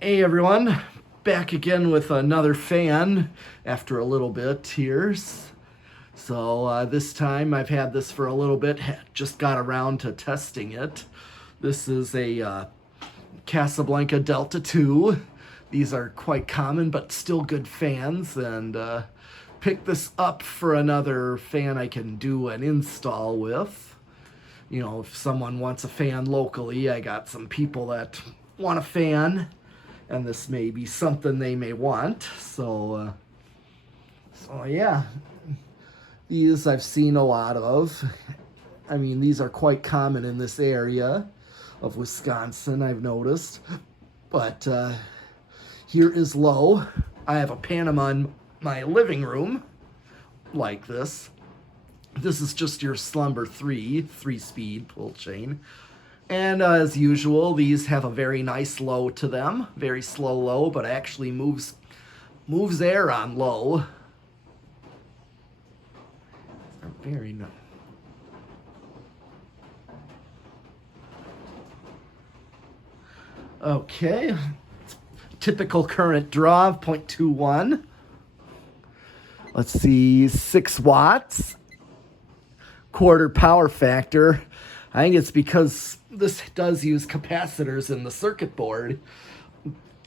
Hey everyone, back again with another fan after a little bit here. So this time I've had this for a little bit, just got around to testing it. This is a Casablanca Delta 2. These are quite common but still good fans, and picked this up for another fan I can do an install with. You know, if someone wants a fan locally, I got some people that want a fan, and this may be something they may want. So yeah, these I've seen a lot of. I mean, these are quite common in this area of Wisconsin, I've noticed. But here is low. I have a Panama in my living room like this. This is just your Slumber 3-speed pull chain. And as usual, these have a very nice low to them. Very slow low, but actually moves air on low. Very nice. Okay. Typical current draw of 0.21. Let's see, 6 watts. Quarter power factor. I think it's because this does use capacitors in the circuit board.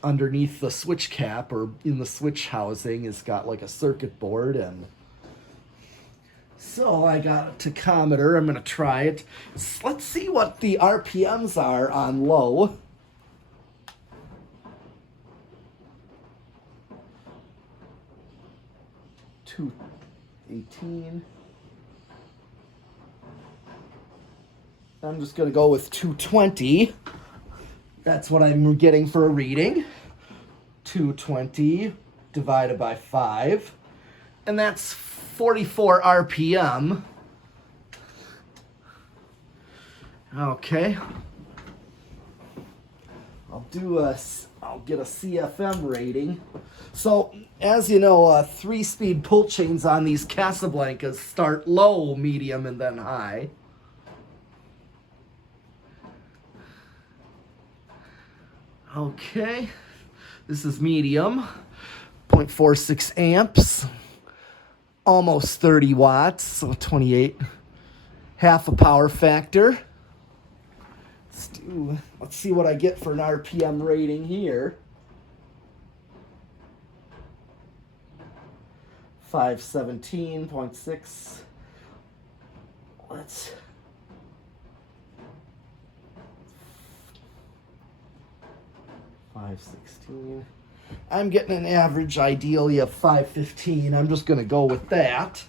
Underneath the switch cap, or in the switch housing, it's got like a circuit board. And so I got a tachometer. I'm going to try it. Let's see what the RPMs are on low. $218. I'm just going to go with 220. That's what I'm getting for a reading. 220 divided by 5. And that's 44 RPM. Okay. I'll get a CFM rating. So, as you know, 3-speed pull chains on these Casablancas start low, medium, and then high. Okay, this is medium, 0.46 amps, almost 30 watts, so 28, half a power factor. Let's see what I get for an RPM rating here. 517.6. Let's 516. I'm getting an average ideally of 515. I'm just going to go with that.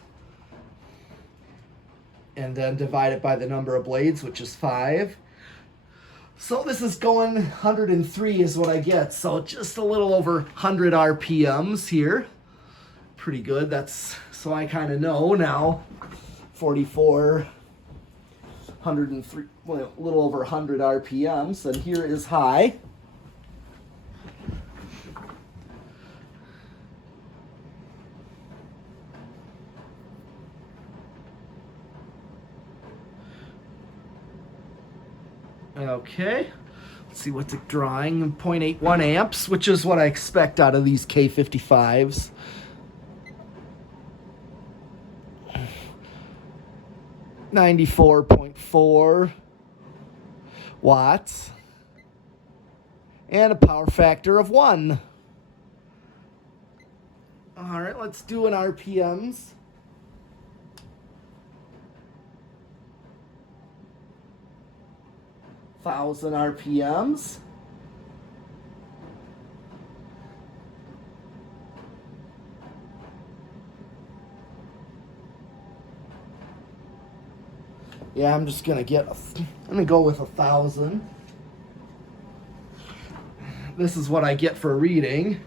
And then divide it by the number of blades, which is 5. So this is going 103 is what I get. So just a little over 100 RPMs here. Pretty good. So I kind of know now. 44, 103, well, a little over 100 RPMs. And here is high. Okay, let's see what's it drawing. 0.81 amps, which is what I expect out of these K55s. $94.4 watts. And a power factor of 1. All right, let's do an RPMs. 1,000 RPMs. Yeah, I'm just gonna go with 1,000. This is what I get for a reading.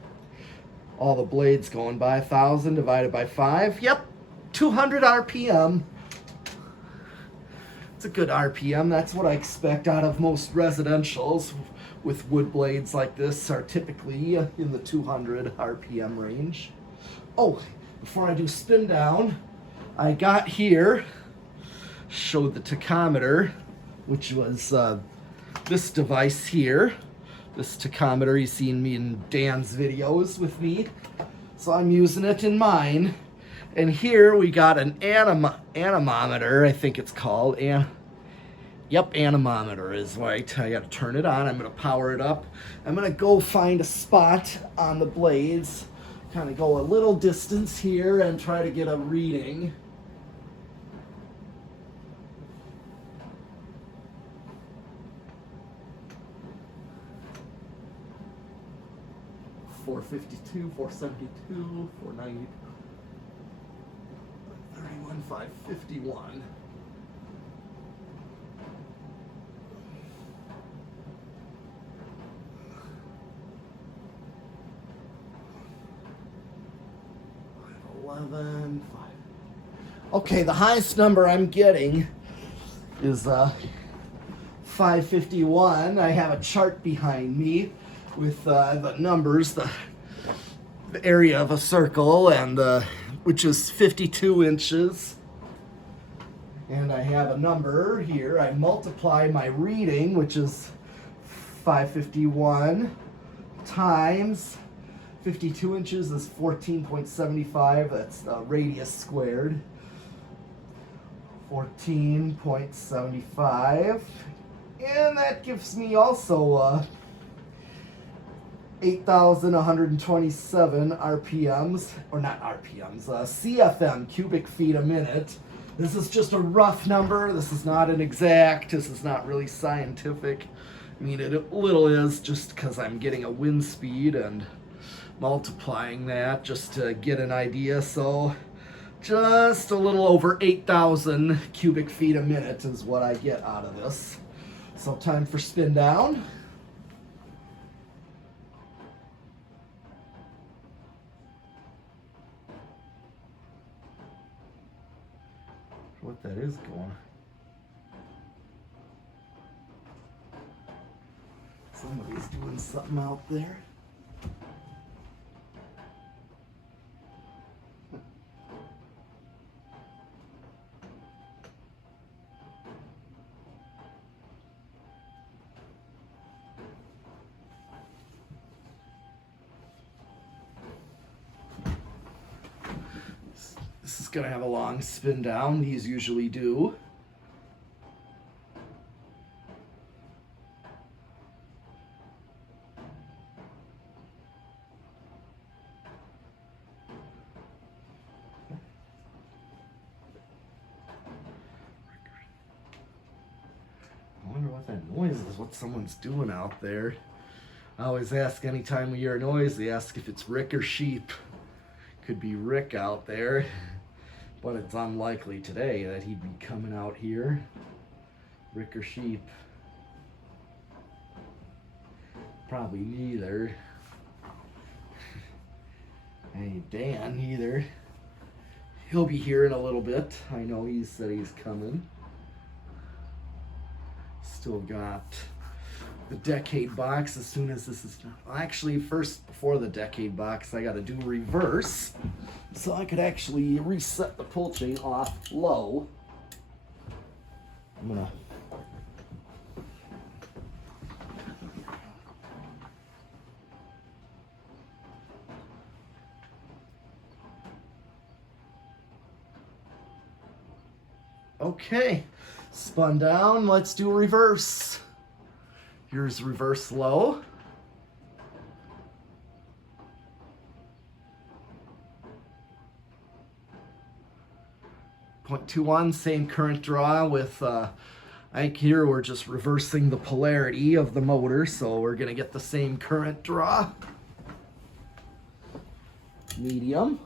All the blades going by 1,000 divided by 5. Yep, 200 RPM. It's a good RPM. That's what I expect out of most residentials with wood blades like this are typically in the 200 RPM range. Oh, before I do spin down, I got here, showed the tachometer, which was this device here. This tachometer, you've seen me in Dan's videos with me. So I'm using it in mine. And here we got an anemometer, I think it's called. Yep, anemometer is right. I gotta turn it on. I'm gonna power it up. I'm gonna go find a spot on the blades, kind of go a little distance here and try to get a reading. .452, 472, 490, 31, 551. Okay, the highest number I'm getting is 551. I have a chart behind me with the numbers, the area of a circle, and which is 52 inches. And I have a number here. I multiply my reading, which is 551 times 52 inches is 14.75. That's the radius squared. 14.75. And that gives me also 8,127 RPMs, or not RPMs, CFM, cubic feet a minute. This is just a rough number. This is not an exact. This is not really scientific. I mean, it little is just because I'm getting a wind speed and multiplying that just to get an idea. So just a little over 8,000 cubic feet a minute is what I get out of this. So time for spin down. What that is going. Somebody's doing something out there. This is gonna have a long spin down. These usually do. I wonder what that noise is, what someone's doing out there. I always ask anytime we hear a noise, they ask if it's Rick or sheep. Could be Rick out there, but it's unlikely today that he'd be coming out here. Rick or sheep? Probably neither. Hey, Dan either. He'll be here in a little bit. I know he said he's coming. Still got the decade box as soon as this is done. Actually, first, before the decade box, I gotta do reverse. So I could actually reset the pull chain off low. I'm gonna okay, spun down, let's do reverse. Here's reverse low. .21, same current draw with, I think here we're just reversing the polarity of the motor, so we're gonna get the same current draw. Medium.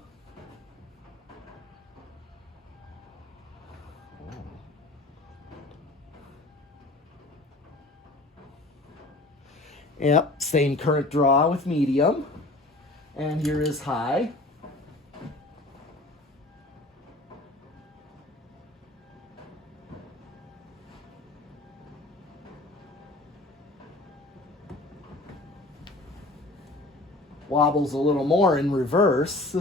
Yep, same current draw with medium. And here is high. Wobbles a little more in reverse.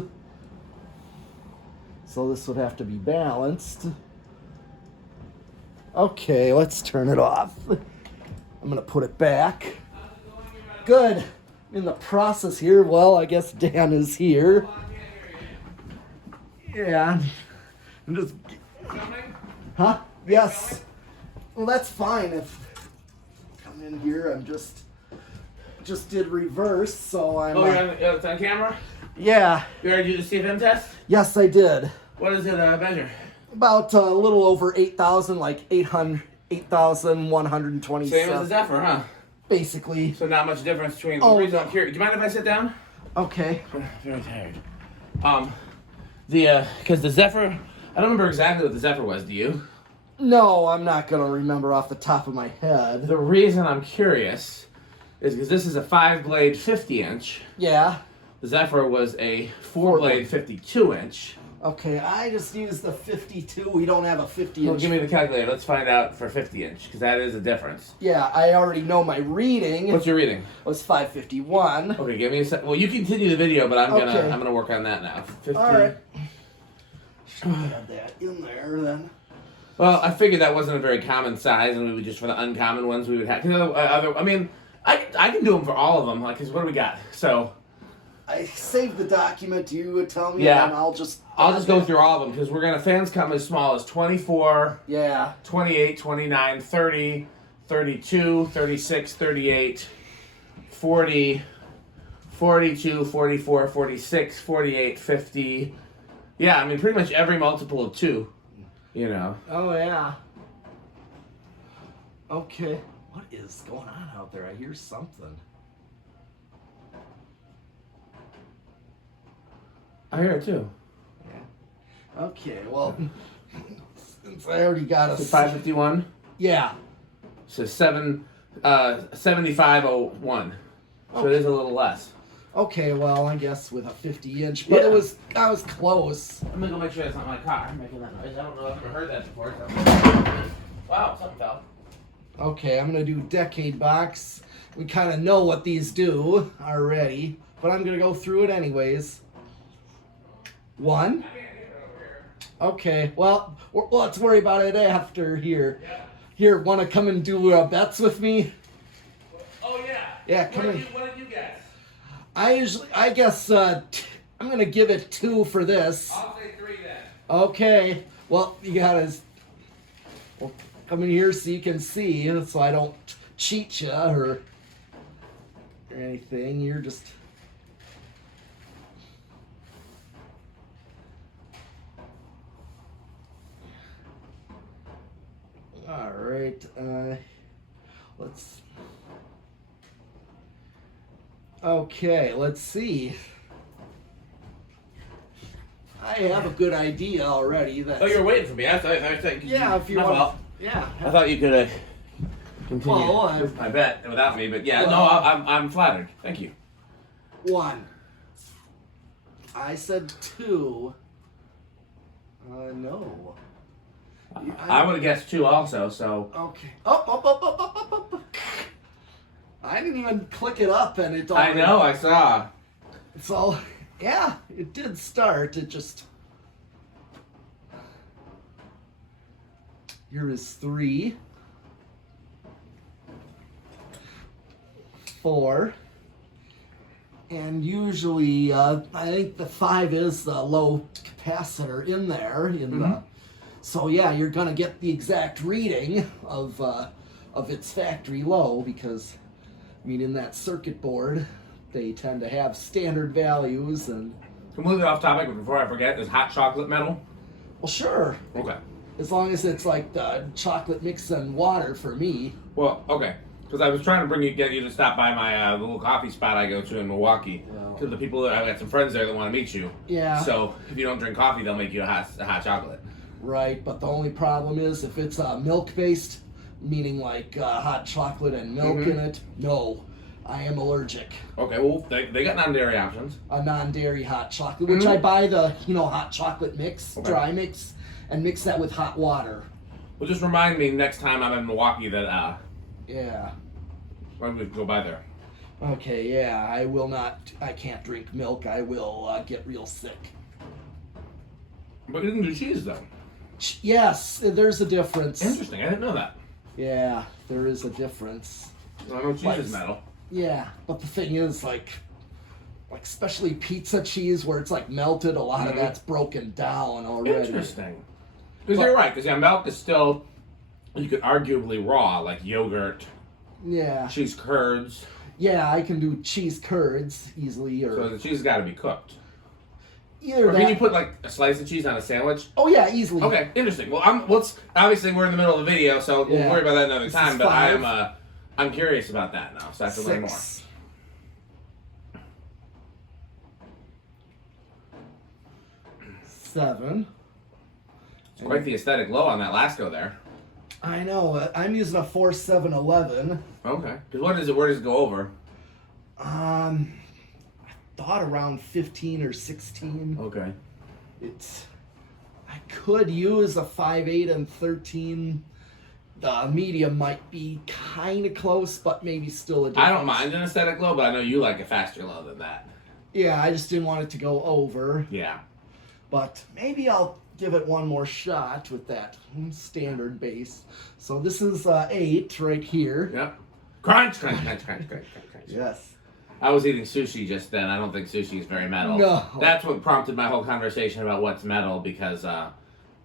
So this would have to be balanced. Okay, let's turn it off. I'm gonna put it back. Good. In the process here. Well, I guess Dan is here. Yeah. I'm just. Huh? Yes. Well, that's fine. If come in here, I'm just did reverse, so I'm. Oh, it's on camera? Yeah. You already do the CFM test? Yes, I did. What does it measure? About a little over 8,000, like 8,127. Same as the Zephyr, huh? Basically. So not much difference between. Oh, The reason no. I'm curious. Do you mind if I sit down? Okay. I'm very tired. Because the Zephyr, I don't remember exactly what the Zephyr was. Do you? No, I'm not gonna remember off the top of my head. The reason I'm curious is because this is a 5-blade 50-inch. Yeah. The Zephyr was a 4-blade 52-inch. Okay, I just used the 52. We don't have a 50-inch. Well, give me the calculator. Let's find out for 50-inch, because that is a difference. Yeah, I already know my reading. What's your reading? It was 551. Okay, give me a sec. Well, you continue the video, but I'm Okay. gonna work on that now. 50. All right. Should have that in there then. Well, I figured that wasn't a very common size, and we would just for the uncommon ones we would have. I mean, I can do them for all of them. Like, 'cause what do we got? So. I saved the document. You would tell me, Yeah. and I'll just go through all of them, because we're gonna fans come as small as 24. Yeah. 28, 29, 30, 32, 36, 38, 40, 42, 44, 46, 48, 50. Yeah, I mean, pretty much every multiple of 2, you know. Oh, yeah. Okay. What is going on out there? I hear something. I hear it too. Yeah. Okay, well, since I already got a... So 551? Yeah. So 7501. So it is a little less. Okay, well, I guess with a 50-inch, but Yeah. I was close. I'm gonna go make sure that's not my car making that noise. I don't know if I've ever heard that before. So. Wow, something fell. Okay, I'm gonna do decade box. We kind of know what these do already, but I'm gonna go through it anyways. 1. Okay, well, let's worry about it after here. Yeah. Here, want to come and do bets with me? Oh yeah. Yeah, come in. What did you guess? I guess, I'm gonna give it 2 for this. I'll say 3 then. Okay, well, you gotta come in here so you can see, so I don't cheat you or anything. You're just... All right, okay, let's see. I have a good idea already. Oh, you're waiting for me. I thought Yeah, if you my want. fault. Yeah. I thought you could continue Well, with my bet without me, but yeah, Well- no, I'm flattered. Thank you. 1. I said 2. No. I would have guessed 2 also, so. Okay. Up. I didn't even click it up, and it. I know, I saw. So, yeah, it did start. It just. Here is 3. 4. And usually, I think the 5 is the low capacitor in there. So yeah, you're gonna get the exact reading of its factory low, because, I mean, in that circuit board, they tend to have standard values and. Completely off topic, but before I forget, is hot chocolate metal? Well, sure. Okay. As long as it's like the chocolate mix and water for me. Well, okay. Because I was trying to get you to stop by my little coffee spot I go to in Milwaukee. Well. Because the people I've got some friends there that want to meet you. Yeah. So if you don't drink coffee, they'll make you a hot chocolate. Right, but the only problem is if it's milk-based, meaning like hot chocolate and milk in it, no, I am allergic. Okay, well, they got non-dairy options. A non-dairy hot chocolate, which I buy the, hot chocolate mix, Okay. dry mix, and mix that with hot water. Well, just remind me next time I'm in Milwaukee that Yeah. I'm going to go by there. Okay, yeah, I can't drink milk. I will get real sick. But you can do cheese, though. Yes, there's a difference. Interesting, I didn't know that. Yeah, there is a difference. I know cheese Like- is metal. Yeah, but the thing is, like especially pizza cheese where it's like melted, a lot of that's broken down already. Interesting. Because you're right, because milk is still, you could arguably raw, like yogurt, Yeah. cheese curds. Yeah, I can do cheese curds easily, or So the cheese has got to be cooked. either Or that. can you put like a slice of cheese on a sandwich? Oh yeah, easily. Okay, interesting. Well, obviously we're in the middle of the video, so we'll Yeah. worry about that another This time. is But five. I'm curious about that now, so I have to learn more. 6. 7. It's quite the aesthetic low on that last go there. I know. I'm using a 4, 7, 11. Okay. Because what is it? Where does it go over? I thought around 15 or 16. Okay. I could use a 5, 8, and 13. The medium might be kind of close, but maybe still a difference. I don't mind an aesthetic low, but I know you like a faster low than that. Yeah, I just didn't want it to go over. Yeah. But maybe I'll give it one more shot with that standard base. So this is 8 right here. Yep. Crunch, crunch, crunch, crunch, crunch, crunch, crunch. Yes. I was eating sushi just then. I don't think sushi is very metal. No. That's what prompted my whole conversation about what's metal, because I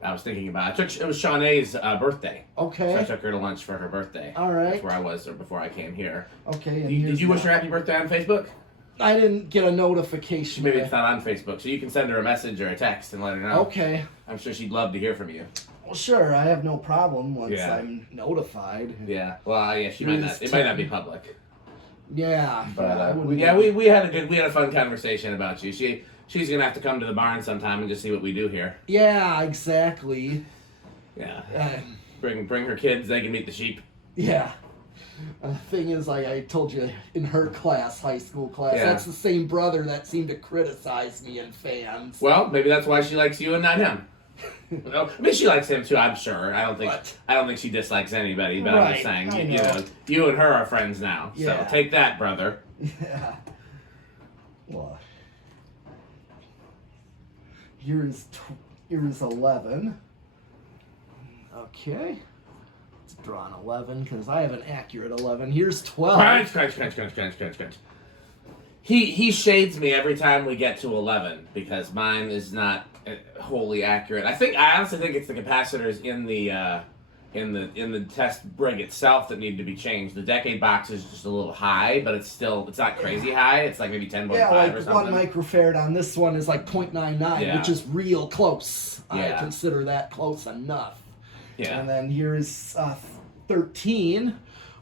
was thinking about it was Shaunae's birthday. Okay. So I took her to lunch for her birthday. All right. That's where I was before I came here. Okay. And Did here's you wish the- her happy birthday on Facebook? I didn't get a notification. Maybe yet. it's not on Facebook, so you can send her a message or a text and let her know. Okay. I'm sure she'd love to hear from you. Well, sure. I have no problem once Yeah. I'm notified. Yeah. Well, yeah, she might not. It might not be public. Yeah. But I wouldn't we had a fun conversation about you. She's gonna have to come to the barn sometime and just see what we do here. Yeah. Exactly. Yeah. Uh, Bring her kids. They can meet the sheep. yeah. The thing is, like I told you, in her class, high school class, Yeah. that's the same brother that seemed to criticize me in fans. Well, maybe that's why she likes you and not him. Well, I mean, she likes him too. I'm sure. I don't think she dislikes anybody. But I'm just Right, saying, I you know. know, you and her are friends now. Yeah. So take that, brother. Yeah. Well, here's 11. Okay. Let's draw an 11 because I have an accurate 11. Here's 12. Crunch, crunch, crunch, crunch, crunch, crunch, crunch. He shades me every time we get to 11 because mine is not wholly accurate. I honestly think it's the capacitors in the test rig itself that need to be changed. The decade box is just a little high, but it's not crazy high. It's like maybe 10.5 Yeah, like or 1 something. microfarad on this one is like 0.99, Yeah. which is real close. Yeah. I consider that close enough. Yeah. And then here's 13,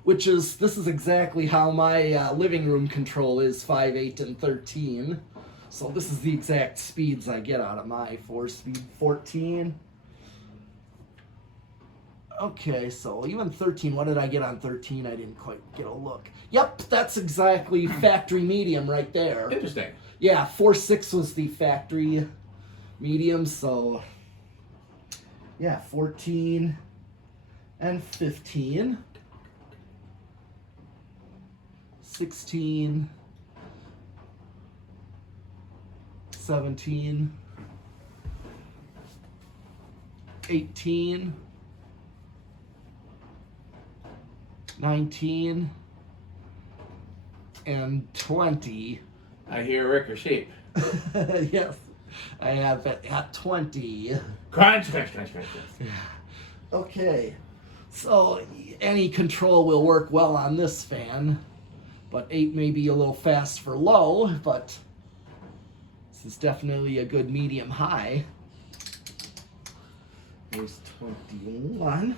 this is exactly how my living room control is, 5, 8, and 13. So this is the exact speeds I get out of my 4-speed. 14. Okay, so even 13, what did I get on 13? I didn't quite get a look. Yep, that's exactly factory medium right there. Interesting. Yeah, 4.6 was the factory medium, so yeah, 14 and 15. 16, 17, 18, 19, and 20. I hear Rick or sheep. Yes, I have it at 20. Crunch, crunch, crunch, crunch, crunch. Okay, so any control will work well on this fan, but 8 may be a little fast for low, but this is definitely a good medium high. Here's 21.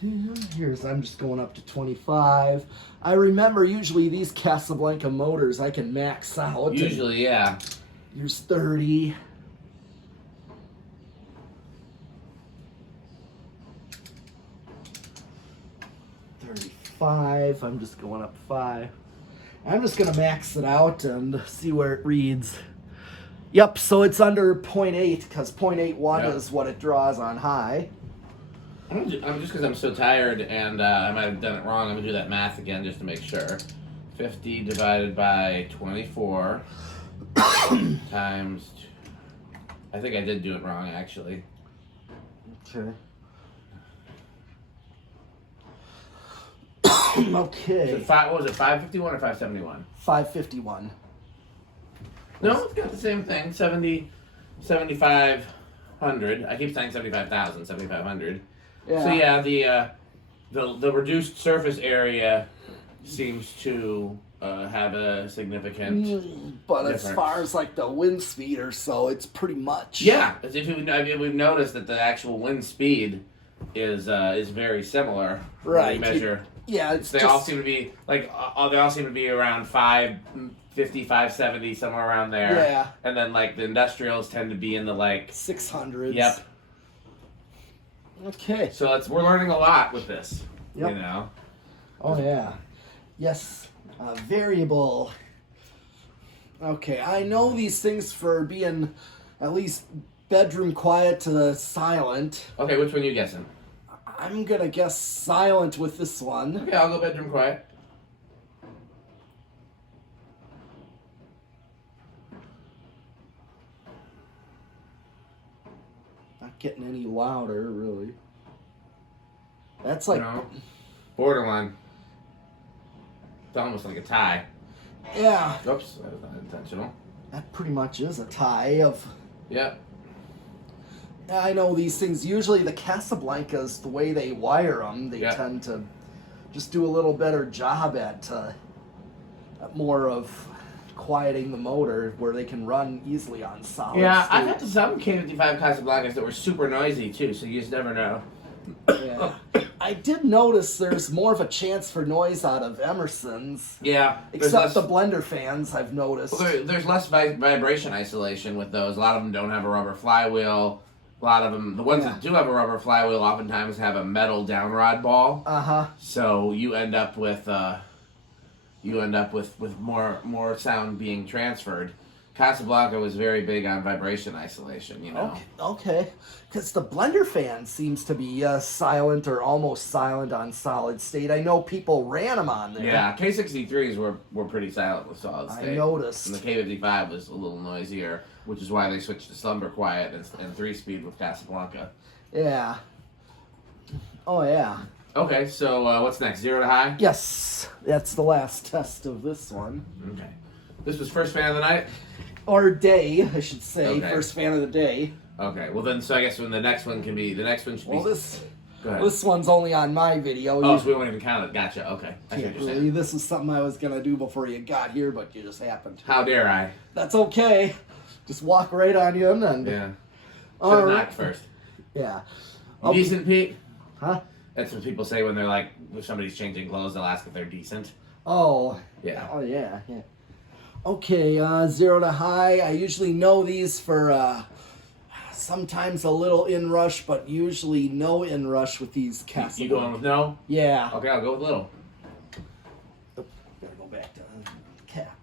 22. I'm just going up to 25. I remember usually these Casablanca motors I can max out. Usually, yeah. Here's 30. I'm just going up 5. I'm just going to max it out and see where it reads. Yep, so it's under 0.8 because 0.81 Yep. is what it draws on high. I'm just because I'm so tired and I might have done it wrong. I'm going to do that math again just to make sure. 50 divided by 24 times... I think I did do it wrong, actually. Okay. Okay. What was it, 551 or 571? 551. No, it's got the same thing. 7,500. I keep saying 75,000, 7,500. Yeah. So yeah, the reduced surface area seems to have a significant But difference. as far as like the wind speed or so, it's pretty much. Yeah, as if we've noticed that the actual wind speed is very similar. Right. When you measure. Yeah, it's They all seem to be like they all seem to be around 550, 570, somewhere around there. Yeah. And then like the industrials tend to be in the like 600s. Yep. Okay. So we're learning a lot with this. Yep. You know. Oh yeah. Yes. Variable. Okay, I know these things for being at least bedroom quiet to silent. Okay, which one are you guessing? I'm gonna guess silent with this one. Okay, I'll go bedroom quiet. Not getting any louder, really. That's like, No. Borderline. It's almost like a tie. yeah, Oops, that was not intentional. that pretty much is a tie of. Yep. I know these things. Usually, the Casablancas, the way they wire them, they Yeah. tend to just do a little better job at more of quieting the motor, where they can run easily on solid Yeah, state. I've had some K55 Casablancas that were super noisy too, so you just never know. Yeah. I did notice there's more of a chance for noise out of Emerson's, Yeah. except the blender fans. I've noticed. Well, there's less vibration isolation with those. A lot of them don't have a rubber flywheel. A lot of them, the ones Yeah. that do have a rubber flywheel, oftentimes have a metal downrod ball. So you end up with more sound being transferred. Casablanca was very big on vibration isolation, you know. Okay. Because the blender fan seems to be silent or almost silent on solid state. I know people ran them on there. Yeah, K63s were pretty silent with solid state. I noticed. And the K55 was a little noisier, which is why they switched to slumber quiet and 3-speed with Casablanca. Yeah. Oh, yeah. Okay, so what's next? 0 to high? Yes. That's the last test of this one. Okay. This was first fan of the night? Or day, I should say. Okay. First fan of the day. Okay, well then, so I guess when the next one should be... Well, this Go ahead. this one's only on my video. Oh, so we won't even count it. Gotcha, okay. I see what Can't you're really. saying. This is something I was going to do before you got here, but you just happened. How dare I? That's okay. Just walk right on in and... Yeah. All Should have right. knocked first. Yeah. Decent, Pete? Huh? That's what people say when they're like, if somebody's changing clothes, they'll ask if they're decent. Oh. Yeah. Oh, yeah. Okay, 0 to high. I usually know these for sometimes a little inrush, but usually no inrush with these Casablanca. You going with no? Yeah. Okay, I'll go with little. Gotta go back to cap.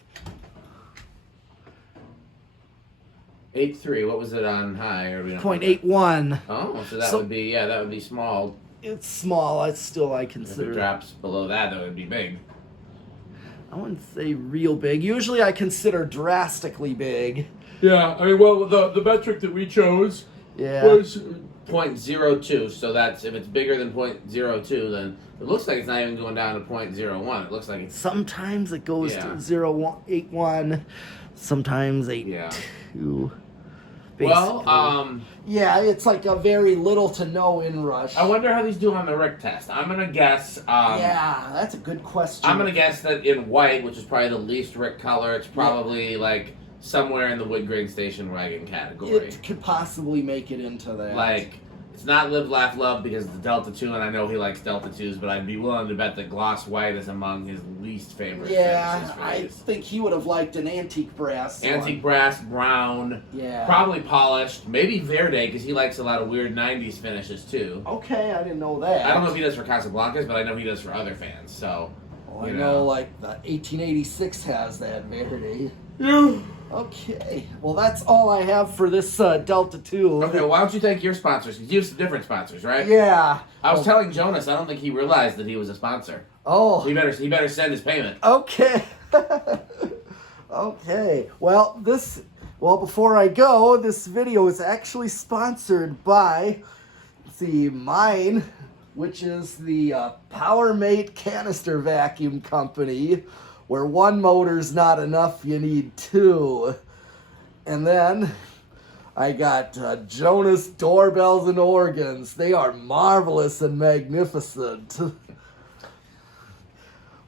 8.3. What was it on high? Or we don't 0.81. Oh, so that would be small. It's small. It's still, I If it consider. drops below that, that would be big. I wouldn't say real big. Usually I consider drastically big. Yeah, I mean, well, the metric that we chose Yeah. was 0.02. So that's if it's bigger than 0.02, then it looks like it's not even going down to 0.01. It looks like it's Sometimes it goes Yeah. to 0.81. Sometimes 8.2. well. Yeah, it's like a very little to no inrush. I wonder how these do on the Rick test. I'm gonna guess. Yeah, that's a good question. I'm gonna guess that in white, which is probably the least Rick color, it's probably like somewhere in the wood grain station wagon category. It could possibly make it into that. Like, it's not Live, Laugh, Love because it's the Delta 2, and I know he likes Delta 2s, but I'd be willing to bet that gloss white is among his least favorite. Yeah, finishes for I these. think he would have liked an antique brass one. Antique brass, brown, Yeah. probably polished, maybe Verde because he likes a lot of weird 90s finishes too. Okay, I didn't know that. I don't know if he does for Casablancas, but I know he does for other fans, so. Well, I you know, know. like, the 1886 has that Verde. Yeah. Okay, well, that's all I have for this Delta 2. Okay, why don't you thank your sponsors? Because you have some different sponsors, right? Yeah. I was telling Jonas, I don't think he realized that he was a sponsor. Oh. He better send his payment. Okay. Okay. Well, before I go, this video is actually sponsored by, let's see, mine, which is the PowerMate canister vacuum company, where one motor's not enough, you need two. And then I got Jonas doorbells and organs. They are marvelous and magnificent.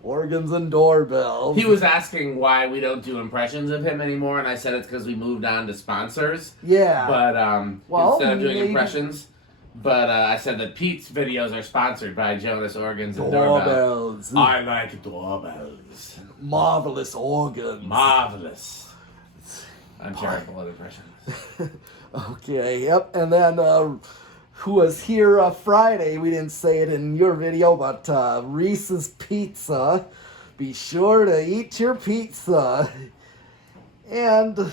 Organs and doorbells. He was asking why we don't do impressions of him anymore, and I said it's because we moved on to sponsors. Yeah. But instead of doing maybe impressions, but I said that Pete's videos are sponsored by Jonas Organs and Doorbells. I like doorbells. Marvelous organs. Marvelous. I'm terrible at impressions. Okay, yep. And then who was here Friday, we didn't say it in your video, but Reese's Pizza. Be sure to eat your pizza. And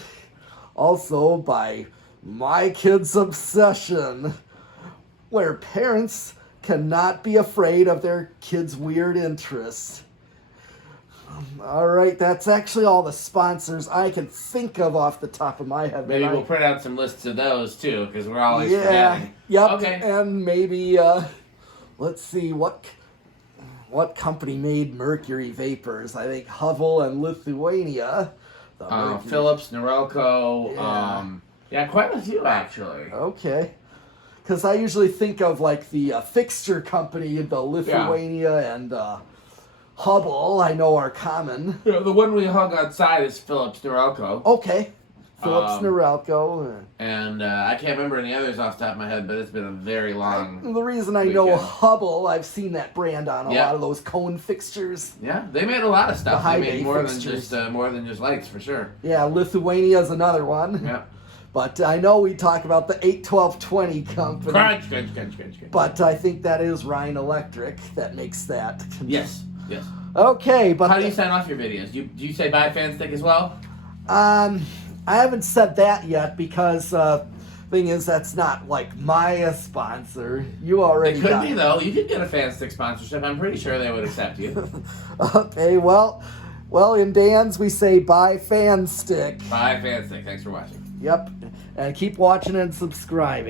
also by My Kid's Obsession, where parents cannot be afraid of their kids' weird interests. All right, that's actually all the sponsors I can think of off the top of my head. Maybe we'll print out some lists of those too, because we're always forgetting. Yep. Okay. And maybe let's see what company made mercury vapors. I think Hubble and Lithuania. Philips, Norelco. Yeah. Quite a few actually. Okay. Because I usually think of like the fixture company, the Lithuania and Hubble, I know are common. Yeah, the one we hung outside is Philips Norelco. Okay. Philips Norelco. And I can't remember any others off the top of my head, but it's been a very long The reason I know Hubble, I've seen that brand on a lot of those cone fixtures. Yeah, they made a lot of stuff. The They made more fixtures. than just lights for sure. Yeah, Lithuania's another one. Yeah. But I know we talk about the 81220 company. Crunch. But I think that is Rhine Electric that makes that. Yes. Okay, but how do you sign off your videos? Do you say buy fan stick as well? I haven't said that yet because thing is that's not like my sponsor. You already It could got be though. You could get a fan stick sponsorship. I'm pretty sure they would accept you. Okay, well, in Dan's we say buy fan stick. Buy fan stick. Thanks for watching. Yep, and keep watching and subscribing.